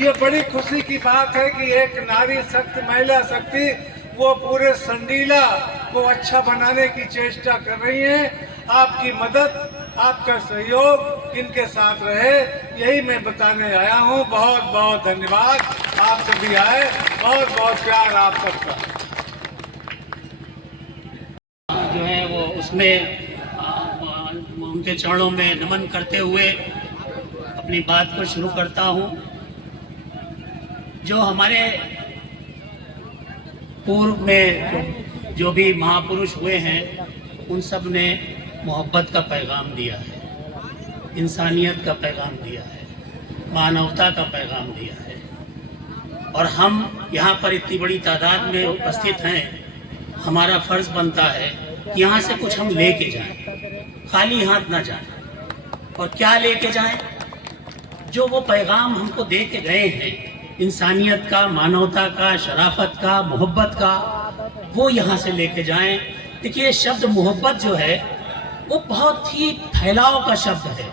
ये बड़ी खुशी की बात है कि एक नारी शक्ति, महिला शक्ति, वो पूरे संडीला को अच्छा बनाने की चेष्टा कर रही हैं। आपकी मदद, आपका सहयोग इनके साथ रहे, यही मैं बताने आया हूँ। बहुत बहुत धन्यवाद, आप सभी आए, बहुत बहुत प्यार आप सबका। जो है वो उसमें उनके चरणों में नमन करते हुए अपनी बात को शुरू करता हूँ। जो हमारे पूर्व में जो भी महापुरुष हुए हैं, उन सब ने मोहब्बत का पैगाम दिया है, इंसानियत का पैगाम दिया है, मानवता का पैगाम दिया है। और हम यहाँ पर इतनी बड़ी तादाद में उपस्थित हैं, हमारा फर्ज बनता है कि यहाँ से कुछ हम लेके जाएं, खाली हाथ ना जाएं। और क्या लेके जाएं? जो वो पैगाम हमको दे के गए हैं, इंसानियत का, मानवता का, शराफत का, मोहब्बत का, वो यहाँ से लेके जाएं। देखिए, शब्द मोहब्बत जो है वो बहुत ही फैलाव का शब्द है।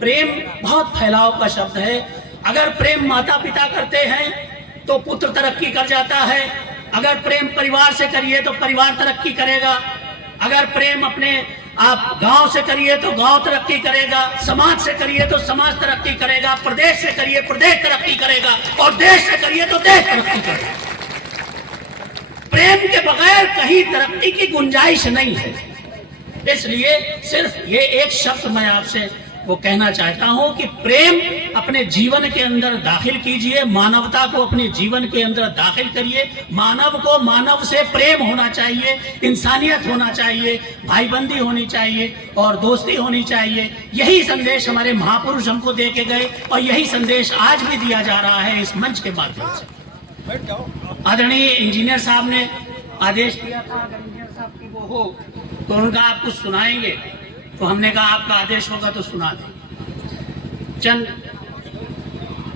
प्रेम बहुत फैलाव का शब्द है। अगर प्रेम माता पिता करते हैं तो पुत्र तरक्की कर जाता है। अगर प्रेम परिवार से करिए तो परिवार तरक्की करेगा। अगर प्रेम अपने आप गांव से करिए तो गांव तरक्की करेगा। समाज से करिए तो समाज तरक्की करेगा। प्रदेश से करिए प्रदेश तरक्की करेगा। और देश से करिए तो देश तरक्की करेगा। प्रेम के बगैर कहीं तरक्की की गुंजाइश नहीं है। इसलिए सिर्फ ये एक शब्द मैं आपसे वो कहना चाहता हूं कि प्रेम अपने जीवन के अंदर दाखिल कीजिए, मानवता को अपने जीवन के अंदर दाखिल करिए। मानव को मानव से प्रेम होना चाहिए, इंसानियत होना चाहिए, भाईबंदी होनी चाहिए और दोस्ती होनी चाहिए। यही संदेश हमारे महापुरुष हमको दे के गए और यही संदेश आज भी दिया जा रहा है इस मंच के माध्यम से। आदरणीय इंजीनियर साहब ने आदेश दिया था, अगर इंजीनियर साहब की वो हो तो उनका आप कुछ सुनाएंगे, तो हमने कहा आपका आदेश होगा तो सुना दें। चंद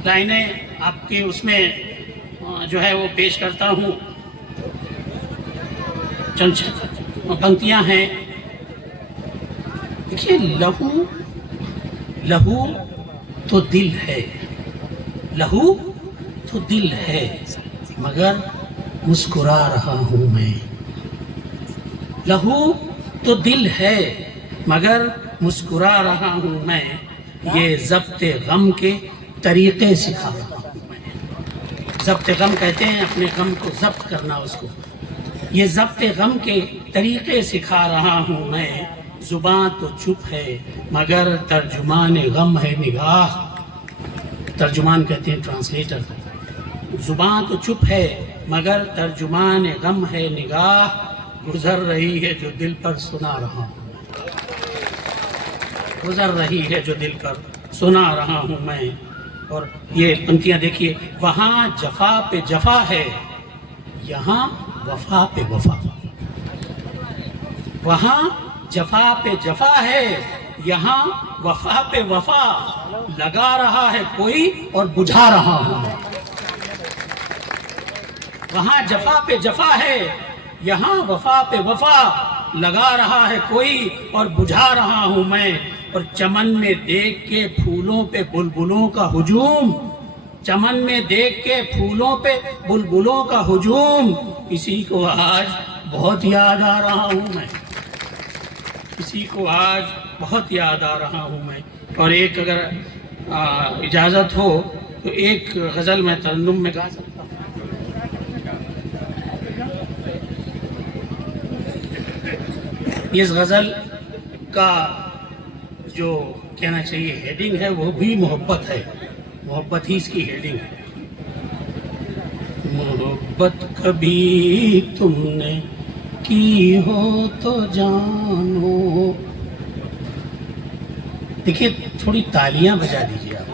लाइनें आपकी उसमें जो है वो पेश करता हूँ। चंद पंक्तियां हैं। देखिए, लहू लहू तो दिल है, लहू तो दिल है, मगर मुस्कुरा रहा हूं मैं। लहू तो दिल है मगर मुस्कुरा रहा हूं मैं, ये ज़ब्ते गम के तरीक़े सिखा रहा हूं मैं। ज़ब्ते गम कहते हैं अपने गम को ज़ब्त करना, उसको। ये ज़ब्ते गम के तरीक़े सिखा रहा हूं मैं। ज़ुबान तो चुप है मगर तर्जुमान गम है निगाह। तर्जुमान कहते हैं ट्रांसलेटर। ज़ुबान तो चुप है मगर तर्जुमान गम है निगाह। गुजर रही है जो दिल पर सुना रहा हूँ, गुजर रही है जो दिल पर सुना रहा हूँ मैं। और ये पंक्तियाँ देखिए, वहाँ जफा पे जफा है, यहाँ वफा पे वफा। वहाँ जफा पे जफा है, यहाँ वफा पे वफा। लगा रहा है कोई और बुझा रहा हूँ मैं। वहाँ जफा पे जफा है, यहाँ वफा पे वफा। लगा रहा है कोई और बुझा रहा हूँ मैं। और चमन में देख के फूलों पे बुलबुलों का हुजूम, चमन में देख के फूलों पे बुलबुलों का हुजूम। किसी को आज बहुत याद आ रहा हूँ मैं, किसी को आज बहुत याद आ रहा हूँ मैं। और एक अगर इजाज़त हो तो एक गज़ल मैं तरन्नुम में गा सकता हूँ। इस गज़ल का जो कहना चाहिए हेडिंग है वो भी मोहब्बत है। मोहब्बत ही इसकी हेडिंग है। मोहब्बत कभी तुमने की हो तो जानो। देखिए, थोड़ी तालियां बजा दीजिए आप,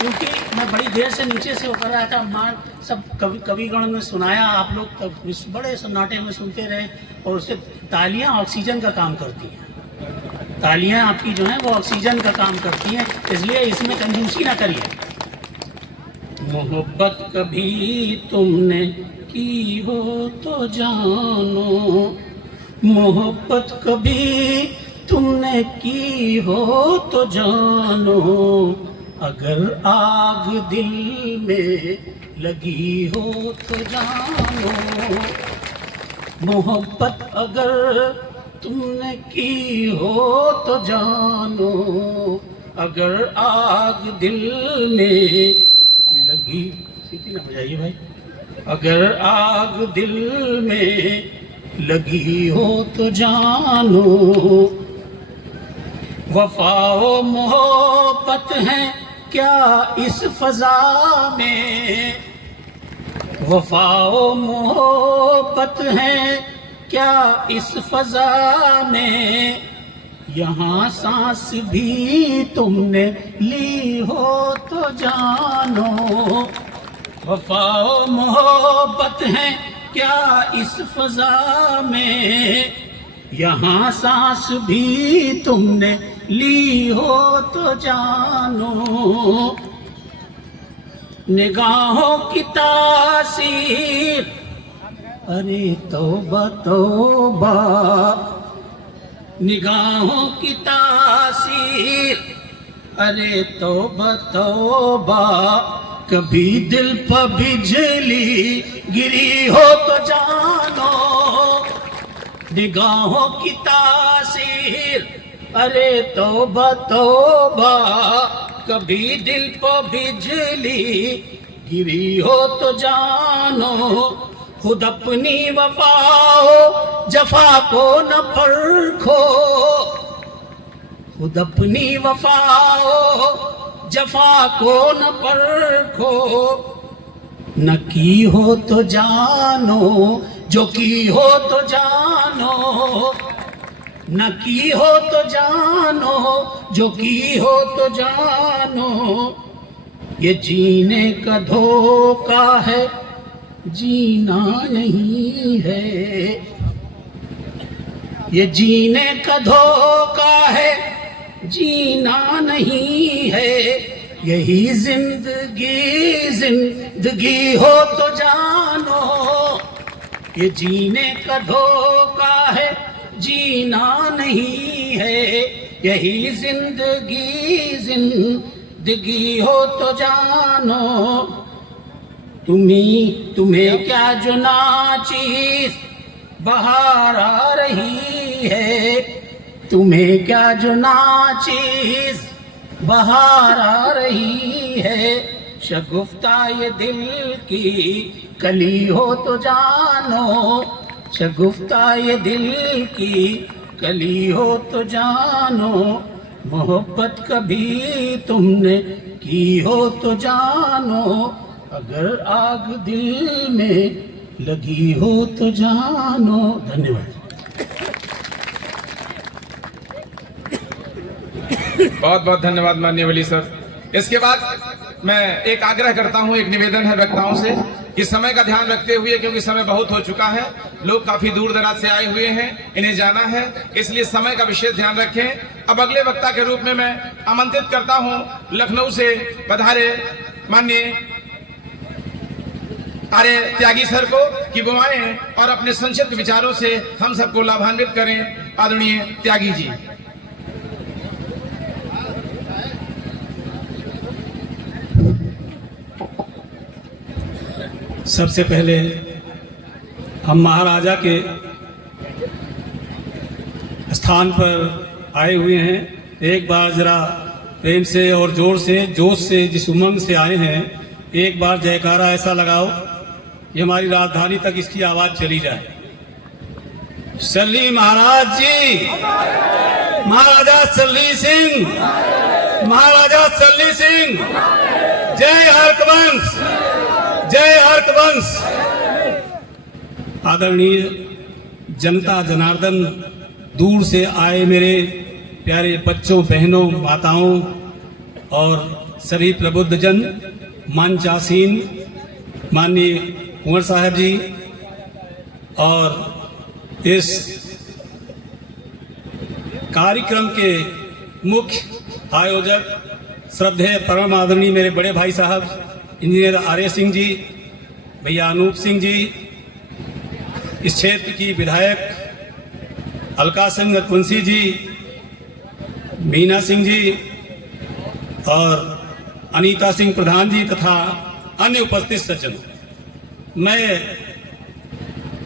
क्योंकि मैं बड़ी देर से नीचे से उतर रहा था। मार सब कविगण ने सुनाया, आप लोग तब बड़े सन्नाटे में सुनते रहे। और उससे तालियां ऑक्सीजन का काम करती हैं। तालियां आपकी जो है वो ऑक्सीजन का काम करती हैं, इसलिए इसमें कंजूसी ना करिए। मोहब्बत कभी तुमने की हो तो जानो, मोहब्बत कभी तुमने की हो तो जानो। अगर आग दिल में लगी हो तो जानो, मोहब्बत अगर तुमने की हो तो जानो, अगर आग दिल में लगी, सीटी ना बजाइए भाई, अगर आग दिल में लगी हो तो जानो, वफा मोहब्बत है क्या इस फजा में, वफा मोहब्बत है क्या इस फजा में, यहाँ सांस भी तुमने ली हो तो जानो, वफा मोहब्बत है क्या इस फजा में, यहाँ सांस भी तुमने ली हो तो जानो, निगाहों की तासीर, अरे तौबा तौबा, निगाहों की तासीर, अरे तौबा तौबा, कभी दिल पर बिजली गिरी हो तो जानो, निगाहों की तासीर, अरे तौबा तौबा, कभी दिल पर बिजली गिरी हो तो जानो, खुद अपनी वफा हो जफा को न परखो, खुद अपनी वफा हो जफा को न परखो, न की हो तो जानो, जो की हो तो जानो, न की हो तो जानो, जो की हो तो जानो, ये जीने का धोखा है जीना नहीं है, ये जीने का धोखा है जीना नहीं है, यही जिंदगी जिंदगी हो तो जानो, ये जीने का धोखा है जीना नहीं है, यही जिंदगी जिंदगी हो तो जानो, तुम्हें क्या जो नाचीज बाहर आ रही है, तुम्हें क्या जो नाचीज बाहर आ रही है, शगुफ्ता ये दिल की कली हो तो जानो, शगुफ्ता ये दिल की कली हो तो जानो, मोहब्बत कभी तुमने की हो तो जानो, अगर आग दिल में लगी हो तो जानो। धन्यवाद। बहुत बहुत धन्यवाद माननीय वली सर। इसके बाद मैं एक आग्रह करता हूं, एक निवेदन है वक्ताओं से कि समय का ध्यान रखते हुए, क्योंकि समय बहुत हो चुका है, लोग काफी दूर दराज से आए हुए हैं, इन्हें जाना है, इसलिए समय का विशेष ध्यान रखें। अब अगले वक्ता के रूप में मैं आमंत्रित करता हूं लखनऊ से पधारे माननीय आर्य त्यागी सर को कि वो आए और अपने संक्षिप्त विचारों से हम सबको लाभान्वित करें। आदरणीय त्यागी जी। सबसे पहले हम महाराजा के स्थान पर आए हुए हैं, एक बार जरा प्रेम से और जोर से, जोश से, जिस उमंग से आए हैं, एक बार जयकारा ऐसा लगाओ ये हमारी राजधानी तक इसकी आवाज चली जाए। सल्ली महाराज जी, महाराजा सल्ली सिंह, महाराजा सल्ली सिंह, जय हर्कवंश, जय हर्कवंश। आदरणीय जनता जनार्दन, दूर से आए मेरे प्यारे बच्चों, बहनों, माताओं और सभी प्रबुद्ध जन, मंचासीन माननीय कुंवर साहब जी और इस कार्यक्रम के मुख्य आयोजक श्रद्धेय परम आदरणीय मेरे बड़े भाई साहब इंजीनियर आर्य सिंह जी, भैया अनूप सिंह जी, इस क्षेत्र की विधायक अलका सिंह कुंसी जी, मीना सिंह जी और अनीता सिंह प्रधान जी तथा अन्य उपस्थित सज्जनों, मैं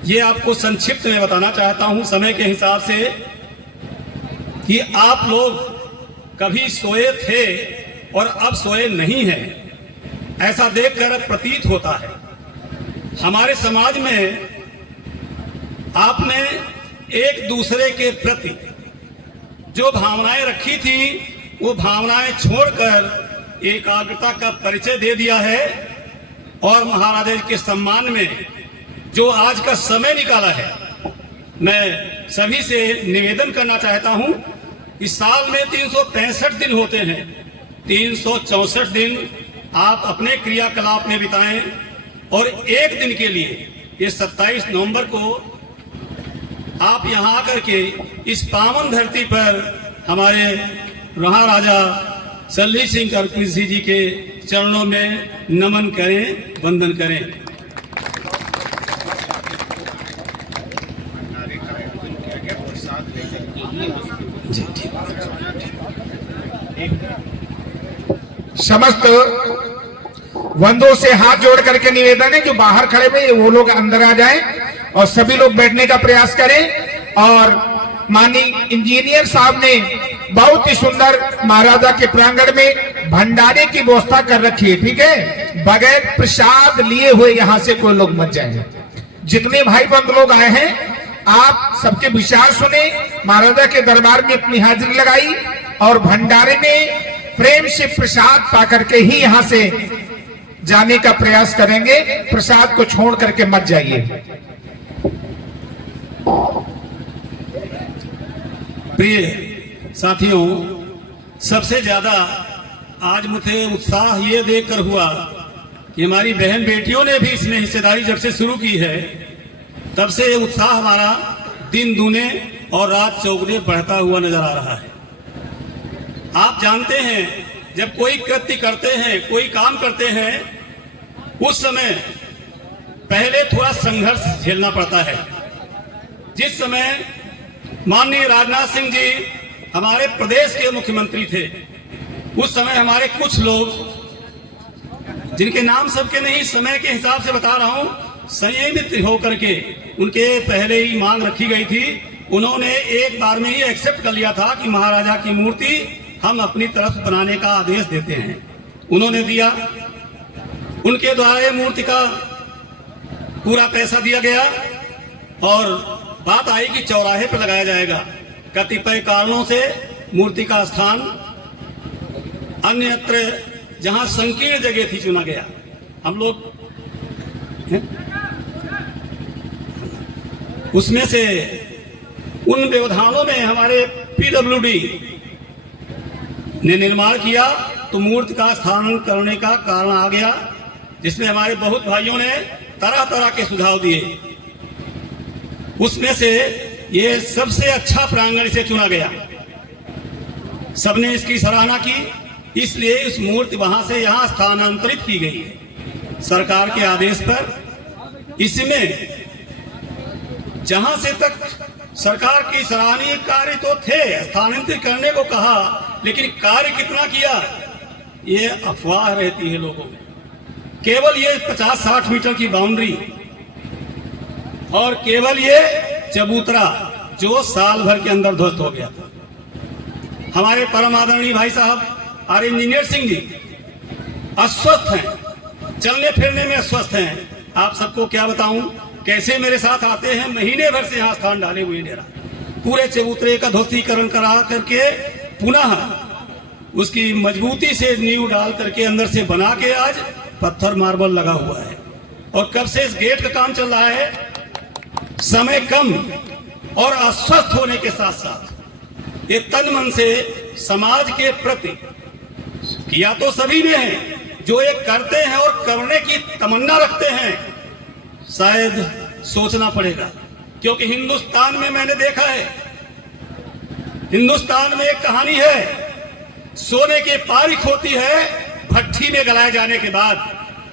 ये आपको संक्षिप्त में बताना चाहता हूं समय के हिसाब से कि आप लोग कभी सोए थे और अब सोए नहीं हैं, ऐसा देखकर प्रतीत होता है। हमारे समाज में आपने एक दूसरे के प्रति जो भावनाएं रखी थी वो भावनाएं छोड़कर एकाग्रता का परिचय दे दिया है और महाराजा जी के सम्मान में जो आज का समय निकाला है, मैं सभी से निवेदन करना चाहता हूं कि साल में 365 दिन होते हैं, 364 दिन आप अपने क्रियाकलाप में बिताएं और एक दिन के लिए ये 27 नवंबर को आप यहाँ आकर के इस पावन धरती पर हमारे महाराजा सल्ली सिंह करकृषि जी के चरणों में नमन करें, वंदन करें। जी ठीक। समस्त वंदों से हाथ जोड़ करके निवेदन है, जो बाहर खड़े हुए वो लोग अंदर आ जाएं और सभी लोग बैठने का प्रयास करें। और माननीय इंजीनियर साहब ने बहुत ही सुंदर महाराजा के प्रांगण में भंडारे की व्यवस्था कर रखी है, ठीक है। बगैर प्रसाद लिए हुए यहाँ से कोई लोग मत जाए। जितने भाई बंद लोग आए हैं आप सबके विचार सुने, महाराजा के दरबार में अपनी हाजिरी लगाई और भंडारे में प्रेम से प्रसाद पा करके ही यहाँ से जाने का प्रयास करेंगे। प्रसाद को छोड़ करके मत जाइए। प्रिय साथियों, सबसे ज्यादा आज मुझे उत्साह ये देखकर हुआ कि हमारी बहन बेटियों ने भी इसमें हिस्सेदारी जब से शुरू की है, तब से उत्साह हमारा दिन दूने और रात चौगुने बढ़ता हुआ नजर आ रहा है। आप जानते हैं जब कोई कृत्य करते हैं, कोई काम करते हैं, उस समय पहले थोड़ा संघर्ष झेलना पड़ता है। जिस समय माननीय राजनाथ सिंह जी हमारे प्रदेश के मुख्यमंत्री थे, उस समय हमारे कुछ लोग, जिनके नाम सबके नहीं, समय के हिसाब से बता रहा हूं, संयमित होकर के उनके पहले ही मांग रखी गई थी। उन्होंने एक बार में ही एक्सेप्ट कर लिया था कि महाराजा की मूर्ति हम अपनी तरफ बनाने का आदेश देते हैं। उन्होंने दिया, उनके द्वारा ये मूर्ति का पूरा पैसा दिया गया और बात आई कि चौराहे पर लगाया जाएगा। कतिपय कारणों से मूर्ति का स्थान अन्यत्र जहां संकीर्ण जगह थी चुना गया। हम लोग उसमें से उन व्यवधानों में हमारे पीडब्ल्यूडी ने निर्माण किया तो मूर्ति का स्थानांतरण करने का कारण आ गया, जिसमें हमारे बहुत भाइयों ने तरह तरह के सुझाव दिए। उसमें से ये सबसे अच्छा प्रांगण इसे चुना गया, सबने इसकी सराहना की, इसलिए इस मूर्ति वहां से यहां स्थानांतरित की गई है सरकार के आदेश पर। इसमें जहां से तक सरकार की सराहनीय कार्य तो थे, स्थानांतरित करने को कहा, लेकिन कार्य कितना किया ये अफवाह रहती है लोगों में। केवल ये 50-60 मीटर की बाउंड्री और केवल ये चबूतरा जो साल भर के अंदर ध्वस्त हो गया था। हमारे परम आदरणीय भाई साहब और इंजीनियर सिंह जी अस्वस्थ हैं, चलने फिरने में अस्वस्थ हैं। आप सबको क्या बताऊं कैसे मेरे साथ आते हैं, महीने भर से यहाँ स्थान डाले हुए डेरा, पूरे चबूतरे का ध्वस्तीकरण करा करके पुनः उसकी मजबूती से नींव डाल करके अंदर से बना के आज पत्थर मार्बल लगा हुआ है। और कब से इस गेट का काम चल रहा है, समय कम और अस्वस्थ होने के साथ साथ ये तन मन से समाज के प्रति किया तो सभी ने है, जो ये करते हैं और करने की तमन्ना रखते हैं, शायद सोचना पड़ेगा। क्योंकि हिंदुस्तान में मैंने देखा है, हिंदुस्तान में एक कहानी है, सोने की पारिख होती है भट्ठी में गलाए जाने के बाद,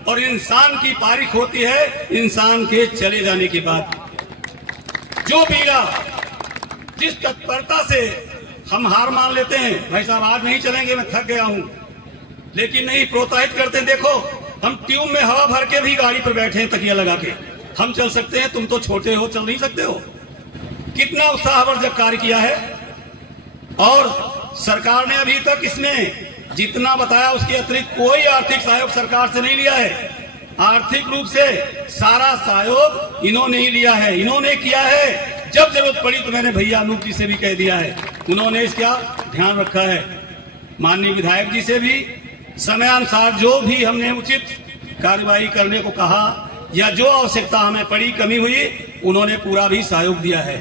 और इंसान की पारिख होती है इंसान के चले जाने के बाद। जो बीरा जिस तत्परता से हम हार मान लेते हैं, भाई साहब आज नहीं चलेंगे, मैं थक गया हूं, लेकिन नहीं, प्रोत्साहित करते हैं। देखो, हम ट्यूब में हवा भर के भी गाड़ी पर बैठे हैं तकिया लगा के, हम चल सकते हैं, तुम तो छोटे हो, चल नहीं सकते हो। कितना उत्साहवर्धक कार्य किया है। और सरकार ने अभी तक इसमें जितना बताया उसके अतिरिक्त कोई आर्थिक सहयोग सरकार से नहीं लिया है। आर्थिक रूप से सारा सहयोग इन्होंने ही लिया है। इन्होंने किया है, जब जरूरत पड़ी तो मैंने भैया अनूप जी से भी कह दिया है, उन्होंने इसका ध्यान रखा है। माननीय विधायक जी से भी समयानुसार जो भी हमने उचित कार्यवाही करने को कहा या जो आवश्यकता हमें पड़ी, कमी हुई, उन्होंने पूरा भी सहयोग दिया है।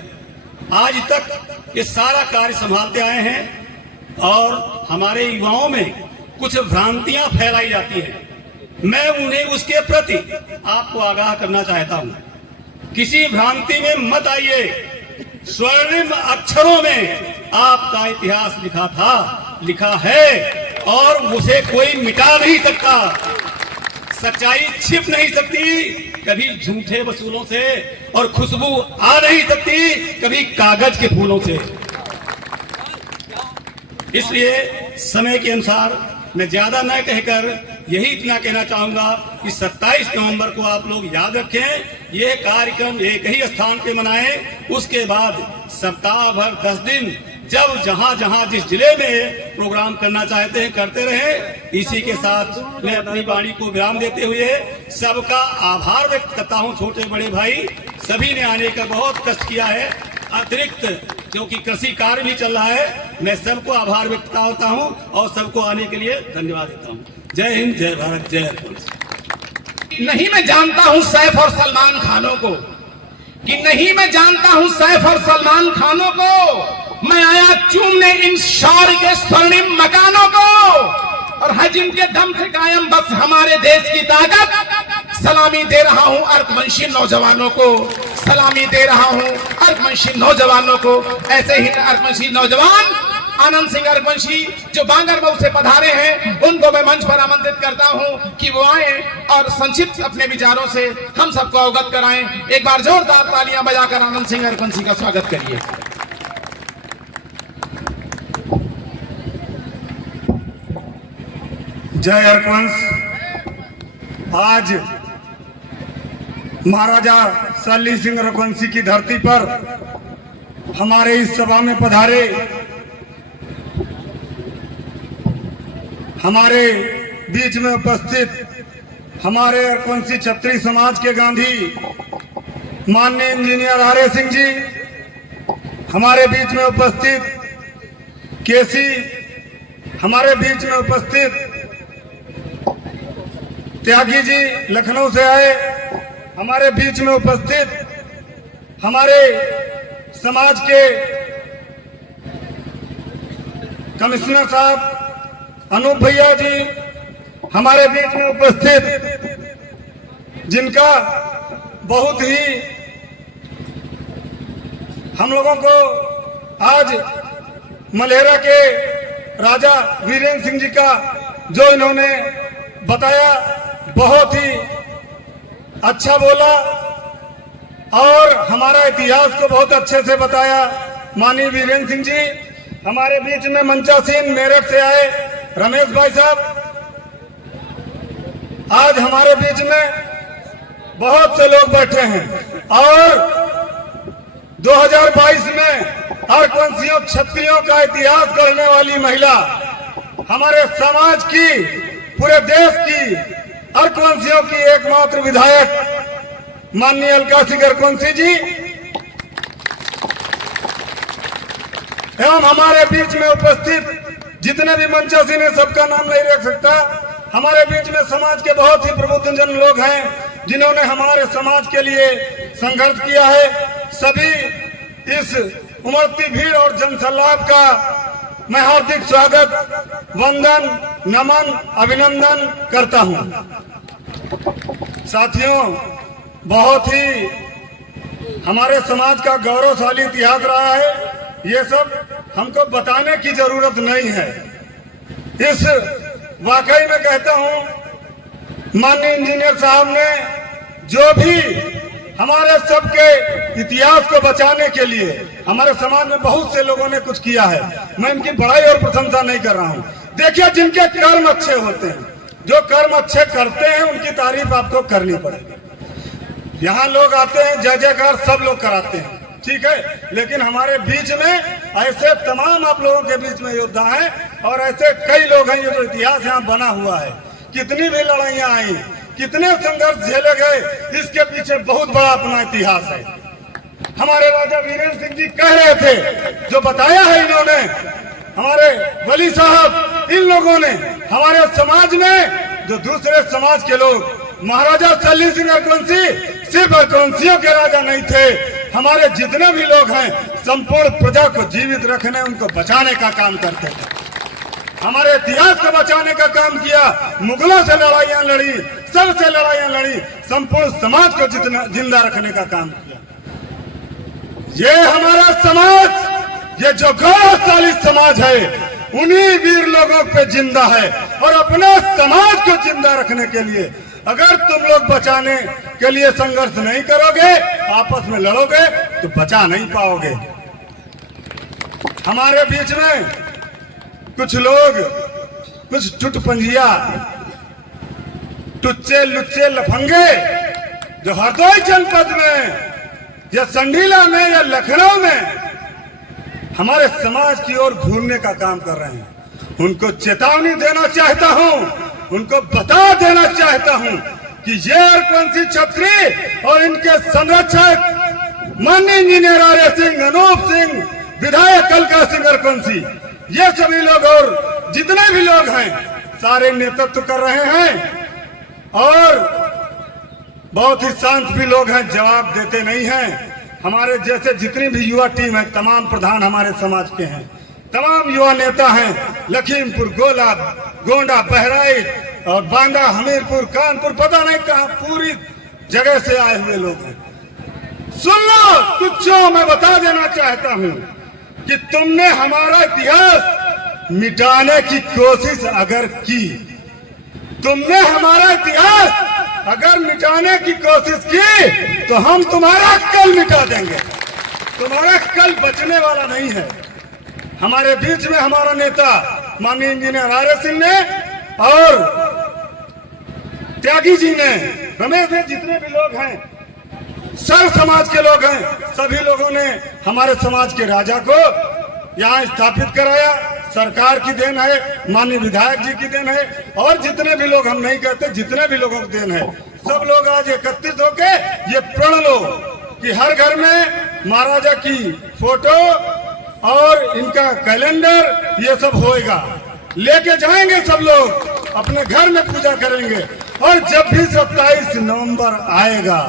आज तक ये सारा कार्य संभालते आए हैं और हमारे युवाओं में कुछ भ्रांतियां फैलाई जाती हैं। मैं उन्हें उसके प्रति आपको आगाह करना चाहता हूं, किसी भ्रांति में मत आइए। स्वर्णिम अक्षरों में आपका इतिहास लिखा है और उसे कोई मिटा नहीं सकता। सच्चाई छिप नहीं सकती कभी झूठे वसूलों से, और खुशबू आ नहीं सकती कभी कागज के फूलों से। इसलिए समय के अनुसार मैं ज्यादा न कहकर यही इतना कहना चाहूंगा कि 27 नवंबर को आप लोग याद रखें, ये कार्यक्रम एक ही स्थान पे मनाएं। उसके बाद सप्ताह भर 10 दिन जब जहां जहां जिस जिले में प्रोग्राम करना चाहते हैं करते रहे। इसी के साथ मैं अपनी वाणी को विराम देते हुए सबका आभार व्यक्त करता हूं। छोटे बड़े भाई सभी ने आने का बहुत कष्ट किया है, अतिरिक्त क्योंकि कृषि कार्य भी चल रहा है। मैं सबको आभार व्यक्त करता हूं और सबको आने के लिए धन्यवाद देता हूं। जय हिंद, जय भारत, जय हरवंश। नहीं मैं जानता हूं सैफ और सलमान खानों को, कि नहीं मैं जानता हूं सैफ और सलमान खानों को। मैं आया चूमने इन शौर्य के स्वर्णिम मकानों को, और है जिनके दम से कायम बस हमारे देश की ताकत। सलामी दे रहा हूं अर्कवंशी नौजवानों को, सलामी दे रहा हूं अर्कवंशी नौजवानों को। ऐसे ही अर्कवंशी नौजवान आनंद सिंह अर्कवंशी जो बांगरमऊ से पधारे हैं, उनको मैं मंच पर आमंत्रित करता हूं कि वो आए और संक्षिप्त अपने विचारों से हम सबको अवगत कराएं। एक बार जोरदार तालियां बजाकर आनंद सिंह अर्कवंशी का स्वागत करिए। जय अर्कवंश। आज महाराजा सल्ली सिंह रघुवंशी की धरती पर हमारे इस सभा में पधारे हमारे बीच में उपस्थित हमारे अर्कवंशी क्षत्रिय समाज के गांधी माननीय इंजीनियर आर्य सिंह जी, हमारे बीच में उपस्थित केसी, हमारे बीच में उपस्थित त्यागी जी लखनऊ से आए, हमारे बीच में उपस्थित हमारे समाज के कमिश्नर साहब अनूप भैया जी, हमारे बीच में उपस्थित जिनका बहुत ही हम लोगों को आज मलेरा के राजा वीरेंद्र सिंह जी का जो इन्होंने बताया बहुत ही अच्छा बोला और हमारा इतिहास को बहुत अच्छे से बताया। माननीय वीरेंद्र सिंह जी, हमारे बीच में मंचासीन मेरठ से आए रमेश भाई साहब, आज हमारे बीच में बहुत से लोग बैठे हैं और 2022 में अर्कवंशियों क्षत्रियों का इतिहास करने वाली महिला, हमारे समाज की, पूरे देश की अर्कवंशियों की एकमात्र विधायक माननीय अलका सिंह अर्कवंशी जी, एवं हमारे बीच में उपस्थित जितने भी मंचासीन हैं, सबका नाम नहीं रख सकता। हमारे बीच में समाज के बहुत ही प्रबुद्धजन लोग हैं जिन्होंने हमारे समाज के लिए संघर्ष किया है। सभी इस उमड़ती भीड़ और जनसलाब का मैं हार्दिक स्वागत, वंदन, नमन, अभिनंदन करता हूं। साथियों, बहुत ही हमारे समाज का गौरवशाली इतिहास रहा है। ये सब हमको बताने की जरूरत नहीं है। इस वाकई में कहता हूं, माननीय इंजीनियर साहब ने जो भी हमारे सबके इतिहास को बचाने के लिए हमारे समाज में बहुत से लोगों ने कुछ किया है। मैं इनकी बड़ाई और प्रशंसा नहीं कर रहा हूं, देखिए, जिनके कर्म अच्छे होते हैं, जो कर्म अच्छे करते हैं, उनकी तारीफ आपको करनी पड़ेगी। यहाँ लोग आते हैं, जय जयकार सब लोग कराते हैं, ठीक है, लेकिन हमारे बीच में ऐसे तमाम आप लोगों के बीच में योद्धा हैं और ऐसे कई लोग हैं, ये जो इतिहास यहाँ बना हुआ है, कितनी भी लड़ाइयाँ आई, कितने संघर्ष झेले गए, इसके पीछे बहुत बड़ा अपना इतिहास है। हमारे राजा वीरेंद्र सिंह जी कह रहे थे, जो बताया है इन्होंने, हमारे वली साहब, इन लोगों ने हमारे समाज में जो दूसरे समाज के लोग, महाराजा सल्ली सिंह अरकौंसी सिर्फ अरकौंसियों के राजा नहीं थे, हमारे जितने भी लोग हैं संपूर्ण प्रजा को जीवित रखने, उनको बचाने का काम करते थे। हमारे इतिहास को बचाने का काम किया, मुगलों से लड़ाइयां लड़ी, सबसे लड़ाइयां लड़ी, संपूर्ण समाज को जिंदा रखने का काम किया। ये हमारा समाज, ये जो गौरवशाली समाज है, उन्हीं वीर लोगों पे जिंदा है और अपने समाज को जिंदा रखने के लिए अगर तुम लोग बचाने के लिए संघर्ष नहीं करोगे, आपस में लड़ोगे, तो बचा नहीं पाओगे। हमारे बीच में कुछ लोग, कुछ टुटपंजिया, टुच्चे लुच्चे लफंगे, जो हरदोई जनपद में या संडीला में या लखनऊ में हमारे समाज की ओर घूमने का काम कर रहे हैं, उनको चेतावनी देना चाहता हूं, उनको बता देना चाहता हूं कि ये अरकौंसी छत्री और इनके संरक्षक माननीय इंजीनियर आर्य सिंह, अनूप सिंह, विधायक अलका सिंह अरकौंसी, ये सभी लोग और जितने भी लोग हैं सारे नेतृत्व कर रहे हैं और बहुत ही शांत भी लोग हैं, जवाब देते नहीं हैं। हमारे जैसे जितनी भी युवा टीम है, तमाम प्रधान हमारे समाज के हैं, तमाम युवा नेता हैं, लखीमपुर, गोला, गोंडा, बहराइच और बांदा, हमीरपुर, कानपुर, पता नहीं कहां पूरी जगह से आए हुए लोग हैं। सुन लो तुझो, मैं बता देना चाहता हूं कि तुमने हमारा इतिहास मिटाने की कोशिश अगर की, तुमने हमारा इतिहास अगर मिटाने की कोशिश की, तो हम तुम्हारा कल मिटा देंगे। तुम्हारा कल बचने वाला नहीं है। हमारे बीच में हमारा नेता माननीय इंजीनियर आर्य सिंह ने और त्यागी जी ने, रमेश ने, जितने भी लोग हैं, सर्व समाज के लोग हैं, सभी लोगों ने हमारे समाज के राजा को यहाँ स्थापित कराया। सरकार की देन है, माननीय विधायक जी की देन है और जितने भी लोग, हम नहीं कहते, जितने भी लोगों की देन है, सब लोग आज एकत्रित होके ये प्रण लो कि हर घर में महाराजा की फोटो और इनका कैलेंडर ये सब होएगा, लेके जाएंगे सब लोग, अपने घर में पूजा करेंगे और जब भी 27 नवंबर आएगा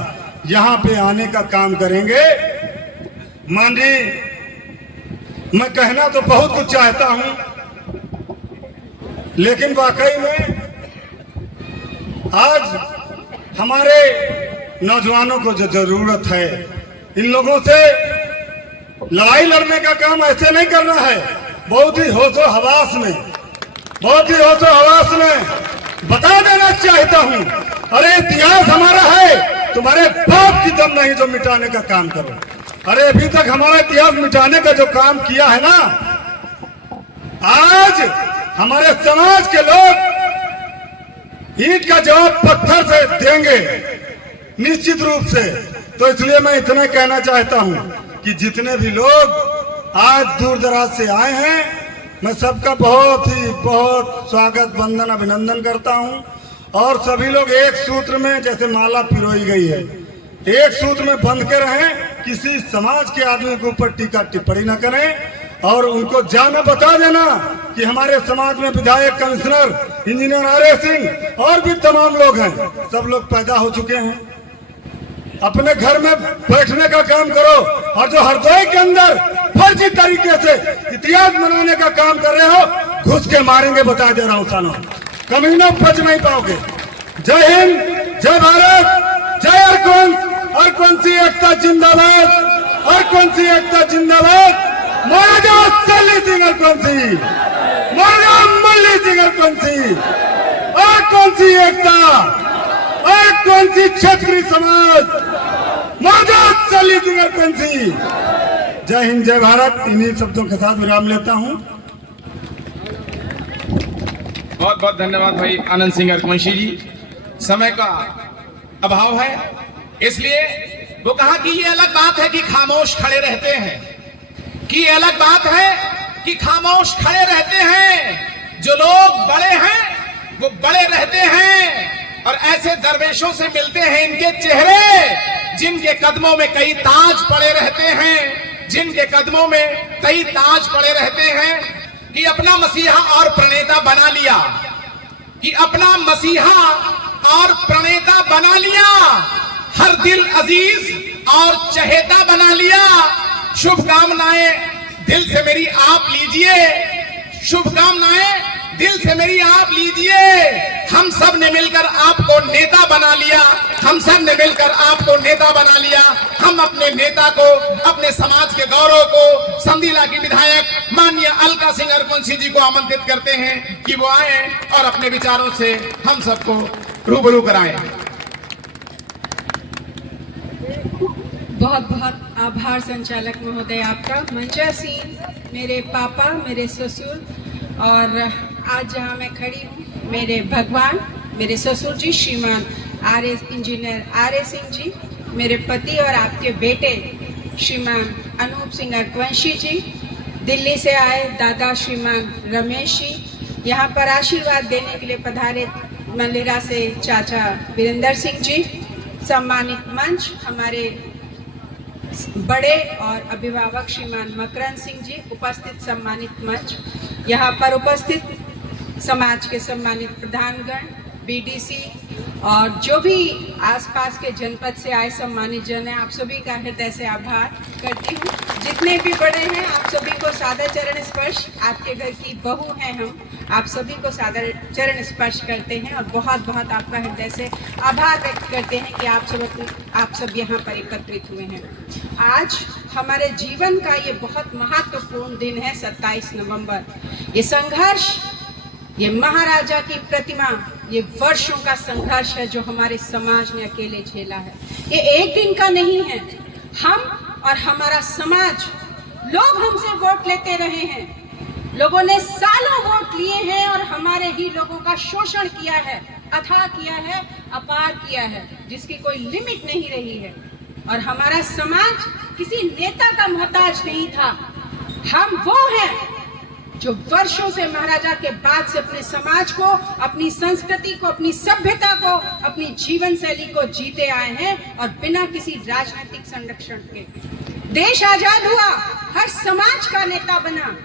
यहाँ पे आने का काम करेंगे। माननीय, मैं कहना तो बहुत कुछ चाहता हूं, लेकिन वाकई में आज हमारे नौजवानों को जो जरूरत है, इन लोगों से लड़ाई लड़ने का काम ऐसे नहीं करना है, बहुत ही होशो हवास में, बहुत ही होशो हवास में बता देना चाहता हूं, अरे इतिहास हमारा है, तुम्हारे बाप की दम नहीं जो मिटाने का काम करो। अरे अभी तक हमारा इतिहास मिटाने का जो काम किया है ना, आज हमारे समाज के लोग ईंट का जवाब पत्थर से देंगे निश्चित रूप से। तो इसलिए मैं इतना कहना चाहता हूं कि जितने भी लोग आज दूर दराज से आए हैं, मैं सबका बहुत स्वागत, वंदन, अभिनंदन करता हूं और सभी लोग एक सूत्र में जैसे माला पिरोई गई है, एक सूत्र में बंध के रहें, किसी समाज के आदमी के ऊपर टीका टिप्पणी न करें और उनको जाना बता देना कि हमारे समाज में विधायक, कमिश्नर, इंजीनियर आर्य सिंह और भी तमाम लोग हैं, सब लोग पैदा हो चुके हैं। अपने घर में बैठने का काम करो और जो हरदोई के अंदर फर्जी तरीके से इतिहास बनाने का काम कर रहे हो, घुस के मारेंगे, बता दे रहा हूँ सालों, कमीनों बच नहीं पाओगे। जय हिंद, जय भारत, जय अरकौंसी एकता जिंदाबाद, अरकौंसी एकता जिंदाबाद, महाराजा सल्ली सिंह अरकौंसी, महाराजा मल्ली सिंह अरकौंसी, अरकौंसी एकता, अरकौंसी क्षत्रिय समाज, महाराजा सल्ली सिंह अरकौंसी। जय हिंद, जय भारत। इन्हीं शब्दों के साथ विराम लेता हूं। बहुत बहुत धन्यवाद भाई आनंद सिंह अरकुवंशी जी। समय का अभाव है, इसलिए वो कहा कि ये अलग बात है कि खामोश खड़े रहते हैं, कि ये अलग बात है कि खामोश खड़े रहते हैं। जो लोग बड़े हैं वो बड़े रहते हैं और ऐसे दरवेशों से मिलते हैं इनके चेहरे जिनके कदमों में कई ताज पड़े रहते हैं, जिनके कदमों में कई ताज पड़े रहते हैं। कि अपना मसीहा और प्रणेता बना लिया, कि अपना मसीहा और प्रणेता बना लिया, हर दिल अजीज और चहेता बना लिया। शुभकामनाएं दिल से मेरी आप लीजिए, शुभकामनाएं दिल से मेरी आप लीजिए। हम सब ने मिलकर आपको नेता बना लिया, हम सब ने मिलकर आपको नेता बना लिया। हम अपने नेता को, अपने समाज के गौरव को, समदीला की विधायक माननीय अलका सिंह अरकुवंशी जी को आमंत्रित करते हैं कि वो आए और अपने विचारों से हम सबको रूबरू कराएं। बहुत बहुत आभार संचालक महोदय आपका। मंचा सिंह मेरे पापा, मेरे ससुर, और आज जहाँ मैं खड़ी हूँ मेरे भगवान, मेरे ससुर जी श्रीमान इंजीनियर आर सिंह जी, मेरे पति और आपके बेटे श्रीमान अनूप सिंह अरकुवंशी जी, दिल्ली से आए दादा श्रीमान रमेश जी, यहाँ पर आशीर्वाद देने के लिए पधारे मलेरा से चाचा वीरेंद्र सिंह जी, सम्मानित मंच हमारे बड़े और अभिभावक श्रीमान मकरंद सिंह जी, उपस्थित सम्मानित मंच, यहाँ पर उपस्थित समाज के सम्मानित प्रधानगण, बीडीसी और जो भी आसपास के जनपद से आए सम्मानित जन हैं, आप सभी का हृदय से आभार करती हूँ। जितने भी बड़े हैं आप सभी को सादर चरण स्पर्श, आपके घर की बहू हैं हम, आप सभी को सादर चरण स्पर्श करते हैं और बहुत बहुत आपका हृदय से आभार व्यक्त करते हैं कि आप सब यहाँ पर एकत्रित हुए हैं। आज हमारे जीवन का ये बहुत महत्वपूर्ण दिन है, 27 नवंबर। ये संघर्ष, ये महाराजा की प्रतिमा, ये वर्षों का संघर्ष है जो हमारे समाज ने अकेले झेला है। ये एक दिन का नहीं है। हम और हमारा समाज, लोग हमसे वोट लेते रहे हैं, लोगों ने सालों वोट लिए हैं और हमारे ही लोगों का शोषण किया है, अथाह किया है, अपार किया है, जिसकी कोई लिमिट नहीं रही है। और हमारा समाज किसी नेता का मोहताज नहीं था। हम वो हैं जो वर्षों से महाराजा के बाद से अपने समाज को, अपनी संस्कृति को, अपनी सभ्यता को, अपनी जीवन शैली को जीते आए हैं और बिना किसी राजनीतिक संरक्षण के। देश आजाद हुआ, हर समाज का नेता बना,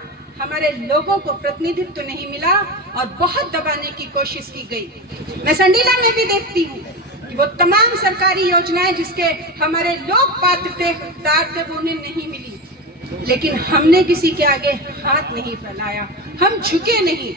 हमारे लोगों को प्रतिनिधित्व नहीं मिला और बहुत दबाने की कोशिश की गई। मैं संडीला में भी देखती हूँ कि वो तमाम सरकारी योजनाएं जिसके हमारे लोग पात्रदार थे वो उन्हें नहीं मिली, लेकिन हमने किसी के आगे हाथ नहीं फैलाया, हम झुके नहीं,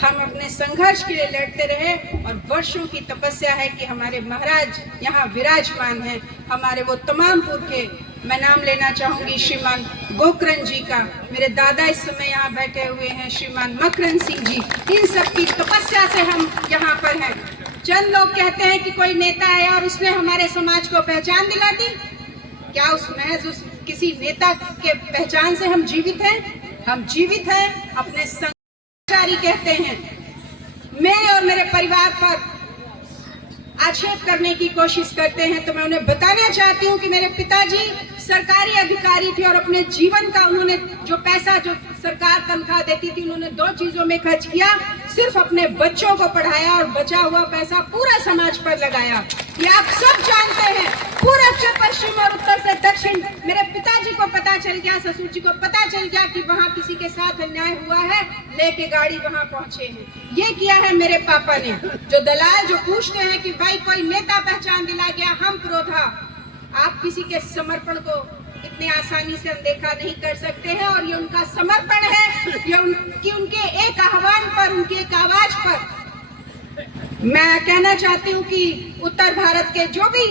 हम अपने संघर्ष के लिए लड़ते रहे और वर्षों की तपस्या है कि हमारे महाराज यहाँ विराजमान हैं। हमारे वो तमाम पुरखे, मैं नाम लेना चाहूंगी श्रीमान गोकरण जी का, मेरे दादा इस समय यहाँ बैठे हुए हैं श्रीमान मकरंद सिंह जी, इन सब की तपस्या से हम यहाँ पर हैं। चंद लोग कहते हैं कि कोई नेता आया और उसने हमारे समाज को पहचान दिला दी। क्या उस किसी नेता के पहचान से हम जीवित हैं? हम जीवित हैं, अपने संघर्ष कहते हैं। मेरे और मेरे परिवार पर आक्षेप करने की कोशिश करते हैं तो मैं उन्हें बताना चाहती हूँ कि मेरे पिताजी सरकारी अधिकारी थे और अपने जीवन का उन्होंने जो पैसा, जो सरकार तनख्वाह देती थी, उन्होंने दो चीजों में खर्च किया, सिर्फ अपने बच्चों को पढ़ाया और बचा हुआ पैसा पूरा समाज पर लगाया। ये आप सब जानते हैं। पूरब से पश्चिम और उत्तर से दक्षिण मेरे पिताजी को पता चल गया, ससुर जी को पता चल गया कि वहाँ किसी के साथ अन्याय हुआ है, लेके गाड़ी वहाँ पहुंचे हैं। ये किया है मेरे पापा ने। जो दलाल जो पूछते हैं कि भाई कोई नेता पहचान दिला गया, हम प्रोधा, आप किसी के समर्पण को इतनी आसानी से अनदेखा नहीं कर सकते हैं और ये उनका समर्पण है, ये उनके एक आह्वान पर, उनकी एक आवाज पर। मैं कहना चाहती हूँ कि उत्तर भारत के जो भी